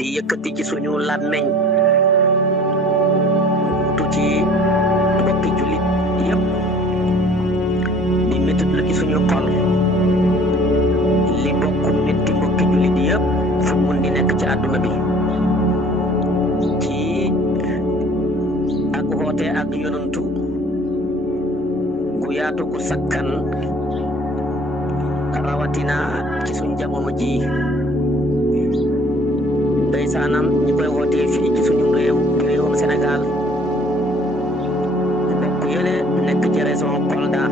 di yëkkati ci suñu làmmeñ tu ci mbokki jullit yépp di métit lu ci suñu xol li bokk métti mbokki jullit yépp fu mun di nekk ci àdduna bi ci ak woote ak yonantu gu yaatu gu sakkan rawatina ci suñ jamono ji ndeysaanam ñi koy wootee fii ci suñu réewum Sénégal bokk yële nekk ci région Kolda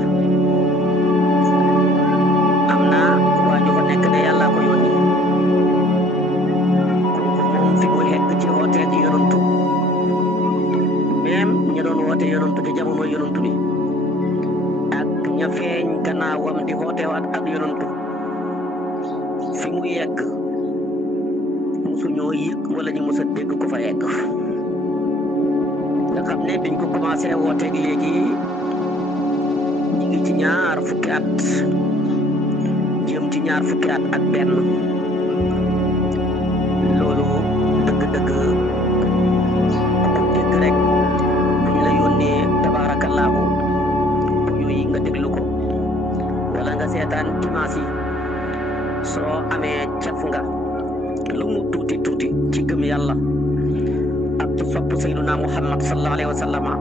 am na waa ñu fa nekk ne yàlla ko yónni kooku moom fi mu hegg ci woote ak yonantu même ña doon woote yonantu ci jamono yonantu bi ak ña feeñ gannaawam di wootewaat ak yonantu fi mu yegg musuñoo yëg wala ñu mës a dégg ko fa yegg nga xam ne biñ ko commencé wooteeg léegi ñi ngi ci ñaar fukki at jëm ci ñaar fukki at ak benn loolu dëgg-dëgg ku dégg rek bu ñu la yónnee tabaarakallaahu yooyu nga déglu ko wala nga seetaan dimanche yi soo amee caf nga lu mu tuuti tuuti ci gëm yàlla ak ci sopp sayyiduna Muhammad sallallahu alayhi wa sallama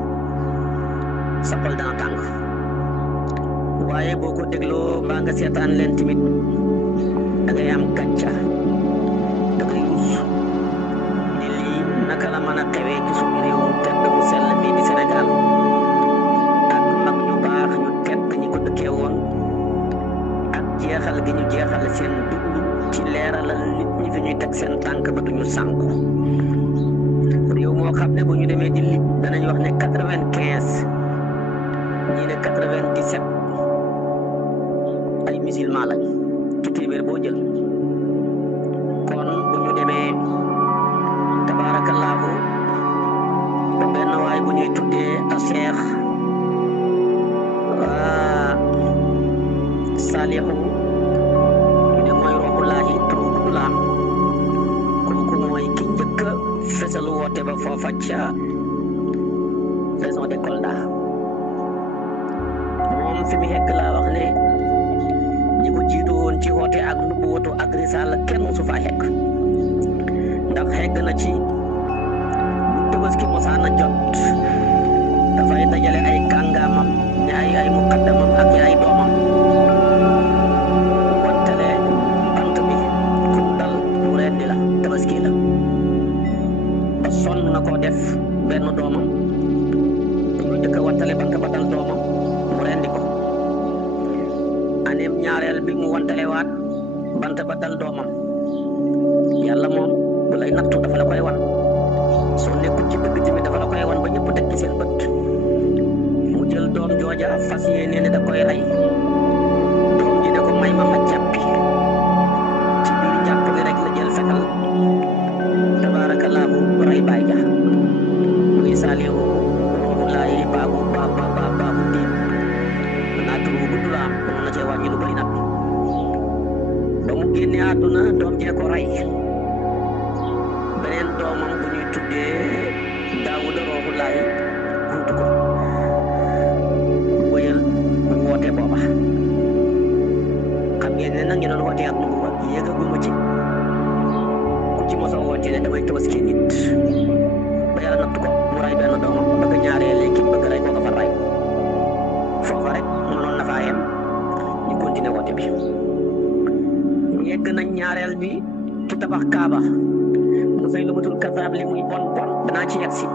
sa xol dana tàng waaye boo ko dégloo mbaa nga seetaan leen tamit da ngay am gàcca da ngay rus ni lii naka la mën a xewee ci suñu réew mu tedd mu sell mii di Sénégal ak mag ñu baax ñu tedd ñi ko dëkkee woon ak jeexal gi ñu jeexal seen dund ci leeralal nit ñi fi ñuy teg seen tànk ba duñu sànku réew moo xam ne bu ñu demee di lim danañ wax ne 95 ñii ne 97 ay musulman lañ ci téeméer boo jël kon bu ñu demee tabaarakallaahu ba benn waay bu ñuy tuddee a Cheikh Salihu fesalu woote ba foofa ca région de Kolda moom fi mu hegg laa wax ne ñi ko jiitu woon ci woote ak nubuwatu ak risaala kenn musu faa hegg ndax hegg na ci bu Tabaski mosaan a jot dafay dajale ay kàngaamam ne ay muqaddamam ak ay doomam wontale bant bi kum dal mu rendi la Tabaski la sonn na koo def benn doomam ñu njëkk a wantale bant ba dal doomam mu rendi ko aneem ñaareel bi mu wantale waat bant ba dal doomam yàlla moom bu lay nattu dafa la koy wan soo nekkul ci dëgg tamit dafa la koy wan ba ñëpp teg ci seen bët mu jël doom jooja fas yéene ne da koy rey doom ji ne ko may ma jàppi ci biir jàpp gi rek la jël fetal tabaarakallaahu ray baay ja muy Salihu ruuxullaahi baabu diin naa tur bu gudd la am mën na cee wàññi lu bëri nag ba mu génnee àdduna doom jee ko rey beneen doomam bu ñuy tuddee Daawuda ruuxullaahi wuutu ko wëyal woote booba xam ngeen ne nag ñu doon woote ak nubuwa yëgaguma ci moso woote ne damay Tabaski nit ba yàlla nattu ko mu ray benn doomam bëgg ñaareel léegi bëgg ray koo ko fa ray foofa rek mënoon na faa yem ñu continuer woote bi yegg nañ ñaareel bi ci tabax Kaaba Musaylimatul Kazaab li muy bon danaa ci yegg si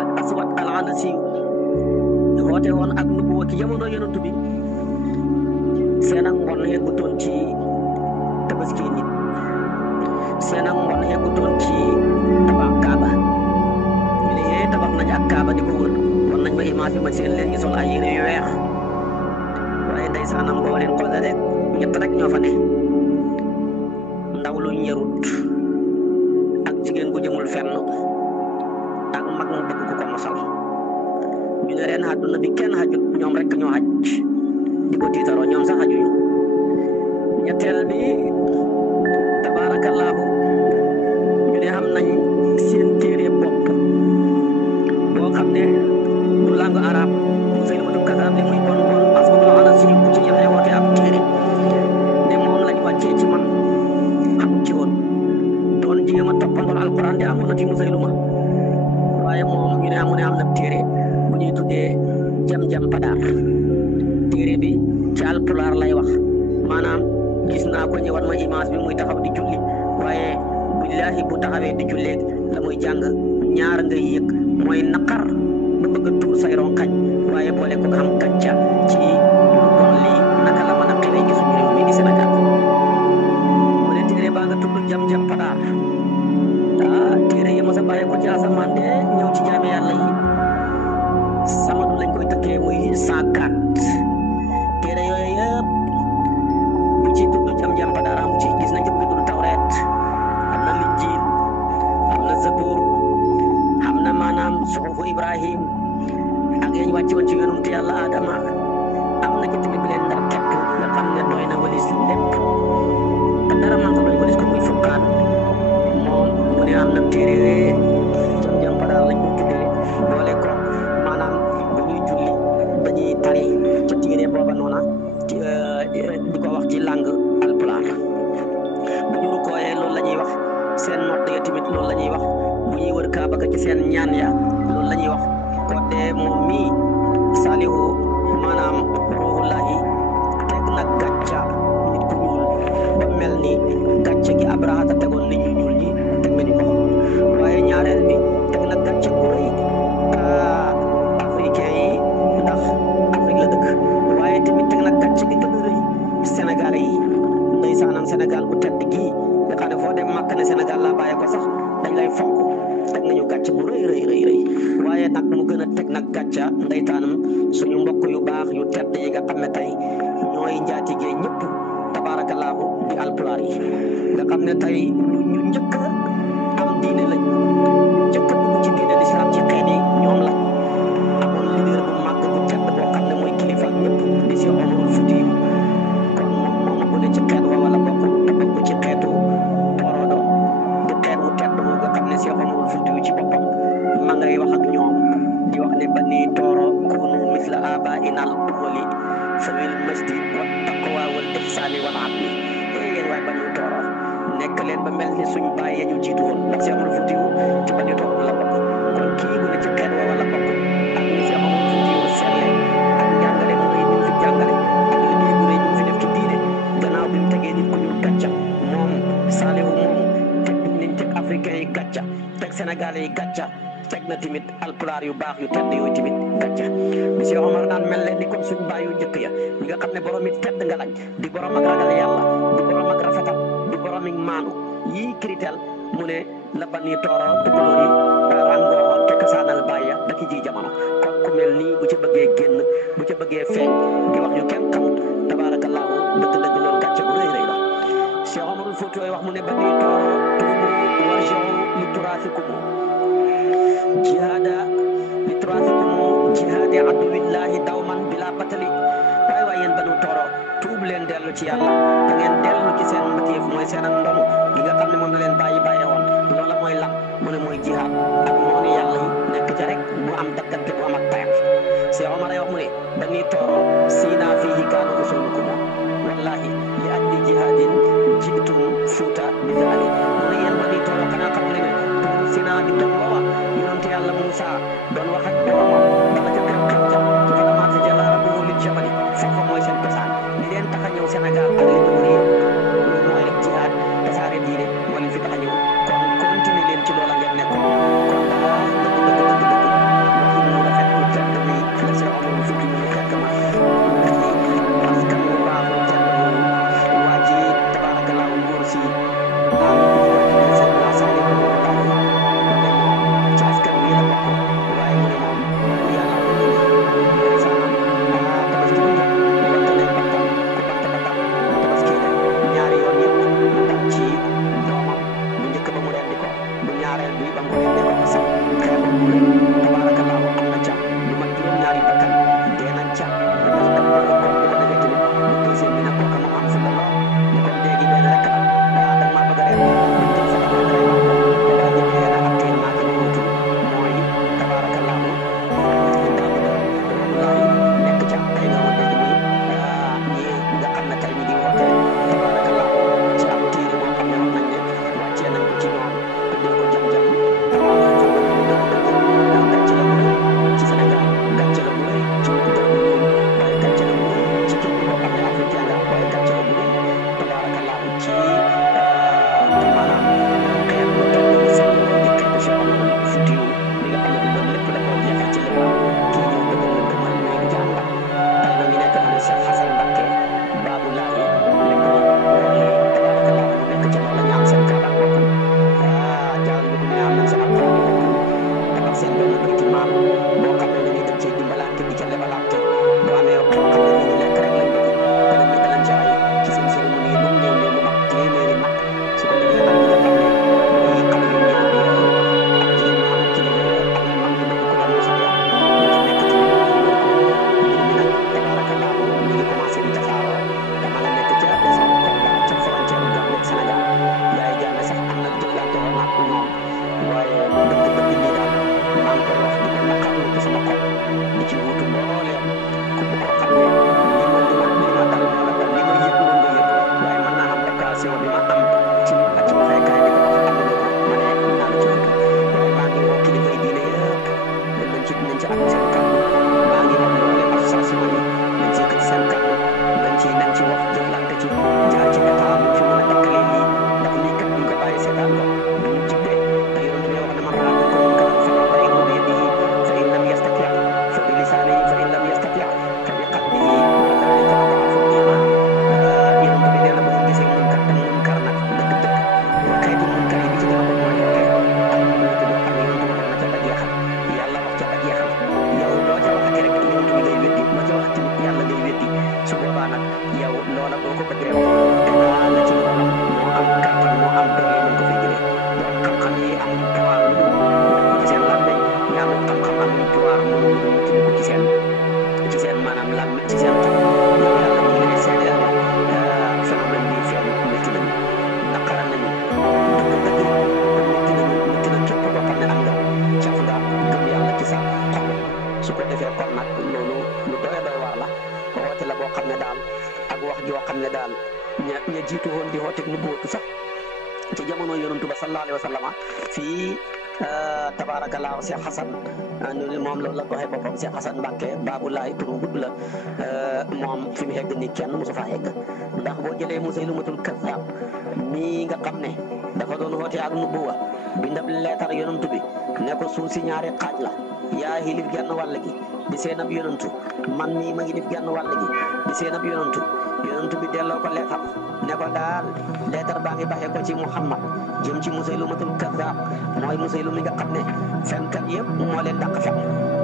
ak Aswad al-Anasi woote woon ak nubuwa ci jamono yonantu bi seen ak mbon yeggutoon ci Tabaski nit seen ak mbon yeggutoon ci tabax Kaaba ñu ne tabax nañ ak Kaaba di ko wër war nañ ma image bi ma seen leen ñu sol ay yére yu weex waaye ndeysaanam boo leen xoolee rek ñett rek ñoo fa ne ndaw lu ñërut ak jigéen bu jëmul fenn ak mag mu bëgg ku ko mosal ñu ne ren àdduna bi kenn xajut ñoom rek ñoo xaj di ko tiitaroo ñoom sax xajuñu ñetteel bi tabaarakallaahu alquran de amoon na ci Musaylima waaye moom ñu ne amu ne am na téere bu ñuy tuddee jam-jam padaar téere bi ci alpulaar lay wax maanaam gis naa ko ñëwan ma image bi muy taxaw di julli waaye billahi bu taxawee di julleeg la muy jàng ñaar ngay yëg mooy naqar ba bëgg a tuur say ronkañ waaye boole ko xam gàcca ci lu bon lii naka la mën a xewee ci suñu réew mi di Sénégal mu ne téere baa nga tudd jam-jam padaar téere yi mos a bàyyi ko ci asamaan de ñëw ci jaame yàlla yi samadu lañ koy tëkkee muy 104 téere yooyu yëpp bu ci tudd jam-jam padaar amu ci gis nañ ci bu tudd tawreet am na linjiil am na zabuur am na maanaam suxufu Ibrahim ak yañ wàcce woon ci yonent yàlla Adama am na ci tamit bi leen ndar képp nga xam ne doy na walis lépp te dara mënta doy walis ko muy fukkaan moom mu ne am na téere jam-jam padaar lañ ko tuddee boole ko maanaam bu ñuy julli dañuy tari ca téere booba noona di ko wax ci langue alpulaar bu ñu rukkooyee loolu la ñuy wax seen nodd ya tamit loolu la ñuy wax bu ñuy wër kaaba ga ci seen ñaan ya loolu la ñuy wax ko dee moom mii Salihu maanaam ruuhullahi teg na gàcca nit ku ñuul ba mel ni gàcce gi Abrahata tegoon nit ñu ñuul ñi teg nañu ko waaye ñaareel bi teg na gàcce bu rëy africain yi ndax Afrique la dëkk waaye tamit teg na gàcce gi gën a rëy Sénégalais yi ndeysaanam Sénégal bu tedd gii nga xam ne foo dem màkk ne Sénégal laa bàyyee ko sax dañ lay fonk teg nañu gàcce bu rëy waaye nag mu gën a teg nag gàcca ndeytaanam suñu mbokk yu baax yu tedd yi nga xam ne tey ñooy njaatigee ñëpp tabaarakallaahu di alpulaar yi nga xam ne tey ñu njëkk am diine lañ njëkk dugg ci diine lislaam ci xeet yi ñoom la amoon leader bu màgg bu tedd boo xam ne mooy kilifa ak ñëpp di si Omarul Fuutiyu kon moom bu ne ci xeet wa wala bokk te bokk ci xeetu Torodo di xeet wu tedd boo nga xam ne si Omarul Fuutiyu ci boppam ma ngay wax ak ñoom di wax ne bani tooro kunu misla abainal awwali sawil majdi wa taqwa wal ihsani wal adli yéen waay bani tooro nekk leen ba mel ni suñ bàyyi ñu jiitu woon ndax Cheikh Omarul Fuutiyu ci bani tooro la bokk kon kii bu ne ci xeet wa wala bokk ak ni Cheikh Omarul Fuutiyu selle ak jàngale mu rëy ñu fi jàngale ak liggéey bu rëy ñu fi def ci diine gannaaw bi mu tegee nit ku ñu gàcca moom Salihu moom teg nañ teg africain yi gàcca teg sénégalais yi gàcca teg na tamit alpulaar yu baax yu tedd yooyu tamit gàcca bi Cheikh Omar naan mel leen ni comme suñ baay yu njëkk ya ñi nga xam ne borom it tedd nga lañ di borom ak ragal yàlla di borom ak rafetal di borom ak maanu yii critère mu ne la bani tooro tukulóor yi rangoo te kasaanal bàyya da ki ji jamono kon ku mel nii bu ca bëggee génn bu ca bëggee feeñ di wax yu kenn xamut tabaarakallaahu dëgg-dëgg loolu gàcce bu rëy la Cheikh Omarul Fuutiyu wax mu ne bani tooro tuubu warji'u li turaasikum jihaada li turaasikum jihaadi aduwillahi dawman bila batali waaye yéen banu tooro tuub leen dellu ci yàlla da ngeen dellu ci seen mbëteef mooy seen ak ndomu yi nga xam ne moom la leen bàyyi woon loola mooy lan mu ne mooy jihaad ak noonu yàlla yi nekk ca rek bu am daggante bu am ak tayam Cheikh Omar ay wax mu ne bani tooro siina fiihi kaanu usulukum wallahi li ajli jihaadin jiitum fuuta bi zaali mu ne yéen bani tooro xanaa xam ne tuuru siina di dem booba yonente yàlla Muusa doon wax ak boromam bala ca kër xam ca ci falamaa tajallaa rabbuhu lil jabali foofa mooy seen cosaan li leen tax a ñëw Sénégal ak li ko wër yëpp loolu mooy rek jihaad tasaare diine moo leen fi tax a ñëw kon continuer leen ci loola ngeen nekkoon kon daal dëgg waxi mu rafet bu tedd bi la Cheikh Omarul Fuutiyu fekk ma askan wu baax bu tedd boobu waa ji tabaarakallaahu nguur si seen waa Salihu ci askan wi la bokk waaye mu ne moom ci jamono yonantu ba sallallahu alayhi wa sallama fii tabaarakallaahu Cheikh Xasan ñu moom loolu la ko waxee boppam Cheikh Xasan Mbàkke Baabulaay turu gudd la moom fi mu hegg ni kenn mosu faa hegg ndax boo jëlee Musaylimatul Kazzaab mii nga xam ne dafa doon woote ak nubuwa bindab leetar yonantu bi ne ko suuf si ñaari xaaj la yaa xilif genn wàll gi di seen ab yonantu man mii ma ngi genn wàll gi di seen ab yonantu bi delloo ko leetar ne ko daal leetar baa ngi baxee ko ci Muhammad jëm ci Musaylimatul Kazzaab mooy Musaylim mi nga xam ne fenkat yëpp moo leen dàq fen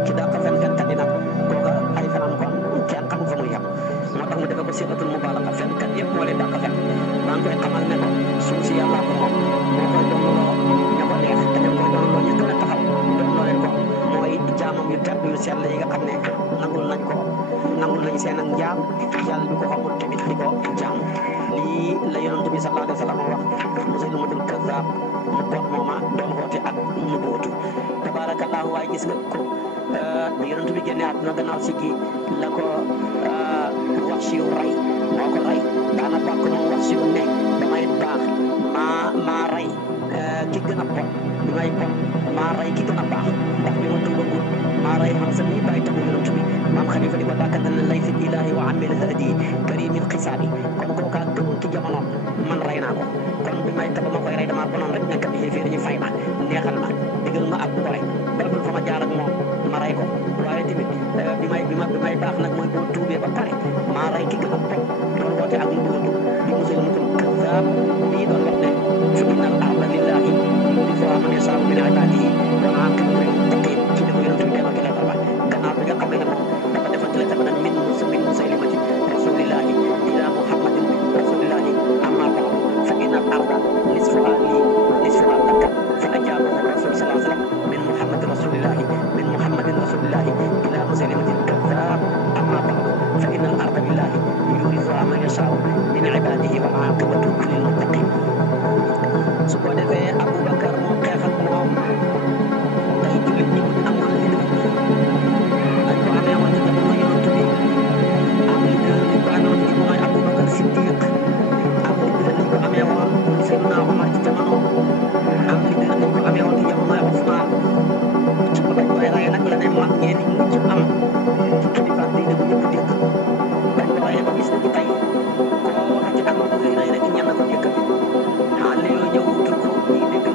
ki dàq fenkat yi nag kooka ay fenam kon kenn xamu fa muy yem moo tax mu defe ko sifatul mubaalaga fenkat yëpp moo leen dàq fen maa ngi koy xamal ne ko suuf si yàllaa ko moom moo koy doonloo ña ko neex te ña koy doonloo ñu gën a taxaw doonloo leen ko mooy jaamam yu tedd yu sell yi nga xam ne nangul nañ seen ak njaam yàlla du ko xamul tamit di ko jaam lii la yonent bi sallallahu alayhi wa sallam wax Musaylimatul Kazzaab mu bon mooma doon woote ak mu bootu tabaarakallaahu waaye gis nga ko yonent bi génne àdduna gannaaw si gi la ko wax si yu rey moo ko rey daana bàkk moom wax si yu ne damay baax maa rey ki gën a bon bi may bon maa rey ki gën a baax ndax bi ma tuubagul maa rey xam sa nii bàyyi tamu yonent bi maam xalifa di ko dàkkantal lay fi ilaahi wa amil hadi karimil xisaabi kon kookaa gëmul ci jamono man rey naa ko kon bi may taba ma koy rey damaa bonoon rek nekk bi yéeféer ñu fay ma neexal ma digal ma ak gore balbal fa ma jaar ak moom ma rey ko waaye tamit bi may baax nag mooy boo tuubee ba pare maa rey ki gën a bon doon woote ak mu wóotu di Musaylimatul Kazzaab lii doon wax ne fa inna al arda lillahi yurithuhaa man yashaa'u min ibaadihi wal aaqibatu lil muttaqiin ci ne ko yonent bi delloo ci leetar ba gannaaw bi nga xam ne moom dafa defante leetar ba nag min Musaylimati rasulillahi ila Muhammadin rasulillahi amma ba'du fa inna al arda nisfuhaa lii wa nisfuhaa laka fa ajaabahu rasul sallallahu alayhi wa sallam min Muhammadin rasulillahi ila Musaylimatil Kazzaab amma ba'du fa inna al arda lillahi yurithuhaa man yashaa'u min ibaadihi wal aaqibatu lil muttaqiin su ko defee Aboubacar moo xeex ak moom tey jullit ñi buñ amoon leader dañ ko amee woon ci jamono yonent bi am leader dañ ko amee woon ci jamonoy Aboubacar Siddiq am leader dañ ko amee woon Seydina Omar ci jamono am leader dañ ko amee woon ci jamonoy Ousmane su ko bañ koy rey nag la ne man ngeen di mujj am ci kilifa diine bu ñëpp dégg bañ ko reyee ba gis ni tey koo wax ci am lu rëy rek ñenn ko dégg xaal yooyu ñëw wutul ko ñii dégg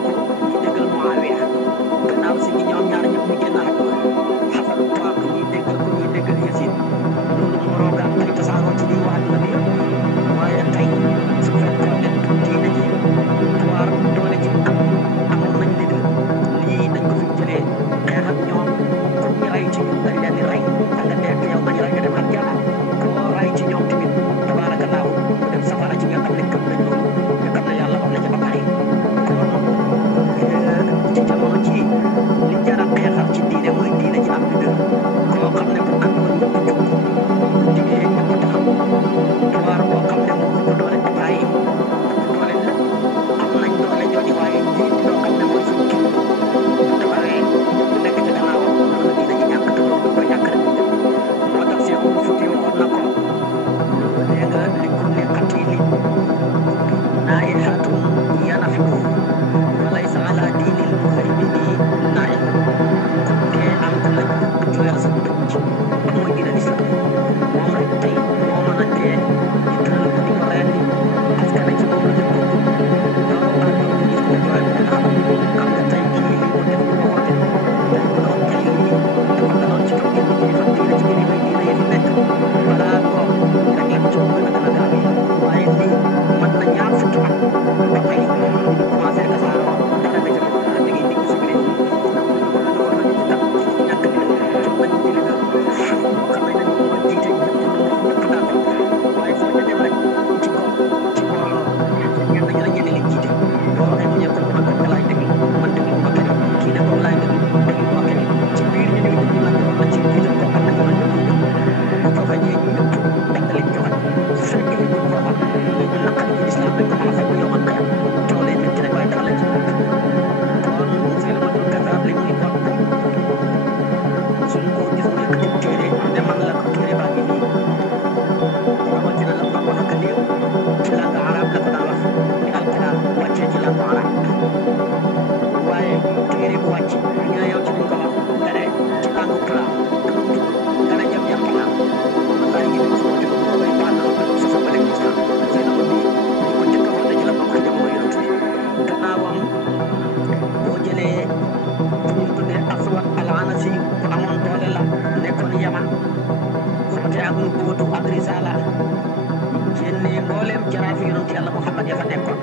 yàlla Muhammad ya fa nekkoon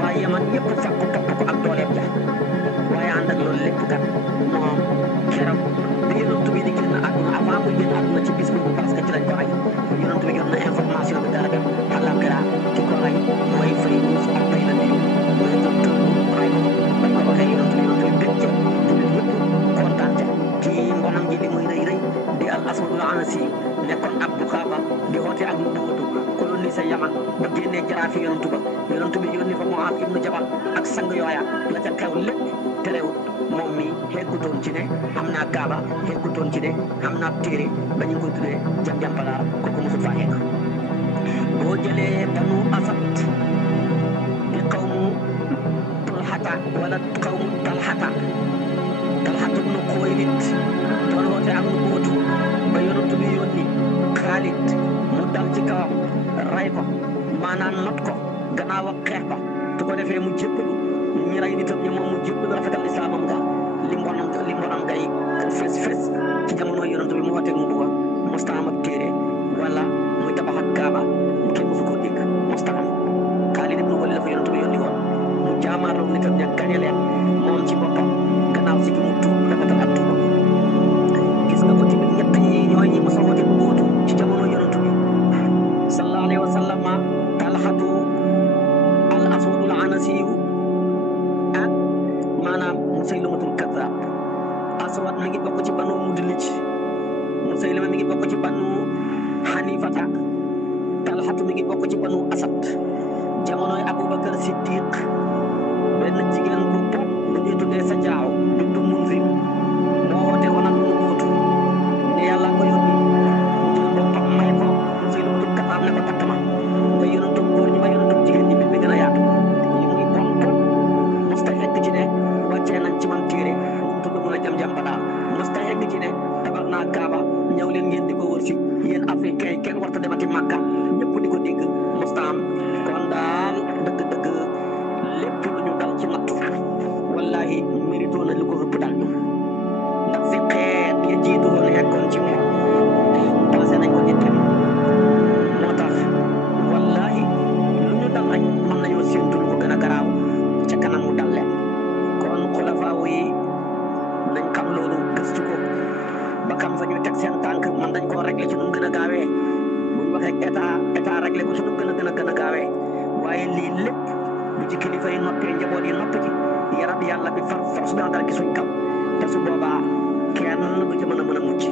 waaye Yaman yëpp fàkku topp ko ak dooleem ja waaye ànd ak loolu lépp kat moom keroog bi yonent bi di génn àdduna avant muy génn àdduna ci bis boobu parce que ci lañ ko rey yonent bi jot na information bi dara dem àllaaxira ki ko rey mooy Fayruz ak Taylabiyu mooy jot ray ko bañ ko waxee yonent bi bëgg ca jullit ñëpp kontaan ca ci mbonam ji li muy rëy rëy di al Aswadul Anasi nekkoon ab bu xaaba di xoote ak mu bëggatu colonisé Yaman ba génnee jaraafi yonent bi yónni fa Muaaz ibnu Jabal ak sang yooya la ca xew lépp terewut moom mi xeggutoon ci ne am naa kaaba xeggutoon ci ne am naa téere ba ñu koy tuddee jam-jam palaar kooku mosul faa xegg boo jëlee banu Asad di xawmu Tulxata wala xawmu Talxata ibnu Xuwaylid doon woote ak nu bootu ba yonent bi yónni Xaalid mu dal ci kawam ray ko maanaam not ko gannaaw ak xeex ba tu ko defee mu jébbalu ñi ray nitam ñi moom mu jébbalu rafetal lislaamam ga li mbonam gay fes ci jamono yonent bi mu wooteeg mu bugga mosta am ak téere wala muy tabax ak kaaba mu kenn mosu koo dégg mosta am Xaalid ibnu Waliid la fa yonent bi yónni woon mu jaamaarloo nitam ña gañe leen moom ci boppam gannaaw si gi mu tuub rafetal ak tuubam gis nga ko tamit ñett ñi ñooy ñi mos a woote bu bootu ci jamono yonent bi sallallahu alayhi wa sallam Talxatu al Aswadul Anasiyu ak maanaam Musaylimatul Kazzaab Aswad mi ngi bokk ci banu Mudlij Musaylima mi ngi bokk ci banu Hanifata Talxatu mi ngi bokk ci banu Asad jamonoy Abubakar Siddiq benn jigéen bu bon bu ñuy tuddee sa jaaw bintu Munzir moo woote woon ak mu bootu ne yàlla ko yónni mu jël boppam may ko Musaylimatul Kazzaab ne ko takk ma nga yonentu góor ñi ma yonentu jigéen ñi bi gën a yaatu li muy bon mosta yegg ci ne wàccee nañ ci man téere mu tudd mu la jam-jam ba daal mosta yegg ci ne tabax naa kaaba ñëw leen ngeen di ko wër si yéen africain yi kenn warta demati Màkka ñëpp di ko dégg mosta am kon daal dëgg-dëgg lépp lu ñu dal ci nattu wallahi mérito na lu ko ëpp dal ñu ndax fi xeet ya jiitu woon yeggoon ci moom passé nañ ko nit moo tax wallahi lu ñu dal rek mën nañoo séentu lu ko gën a garaaw ca kanam mu dal leen kon xulafaawu yi nañ xam loolu gëstu ko ba xam fa ñuy teg seen tànk man dañ koo réglé ci nu mu gën a gaawee bu ñu waxee état réglé ko ci nu mu gën a gaawee waaye lii lépp bu ci kilifa yi noppee njaboot yi nopp ci yarab yàlla bi force dana dal ci suñ kaw te su boobaa kenn du ci mën a mucc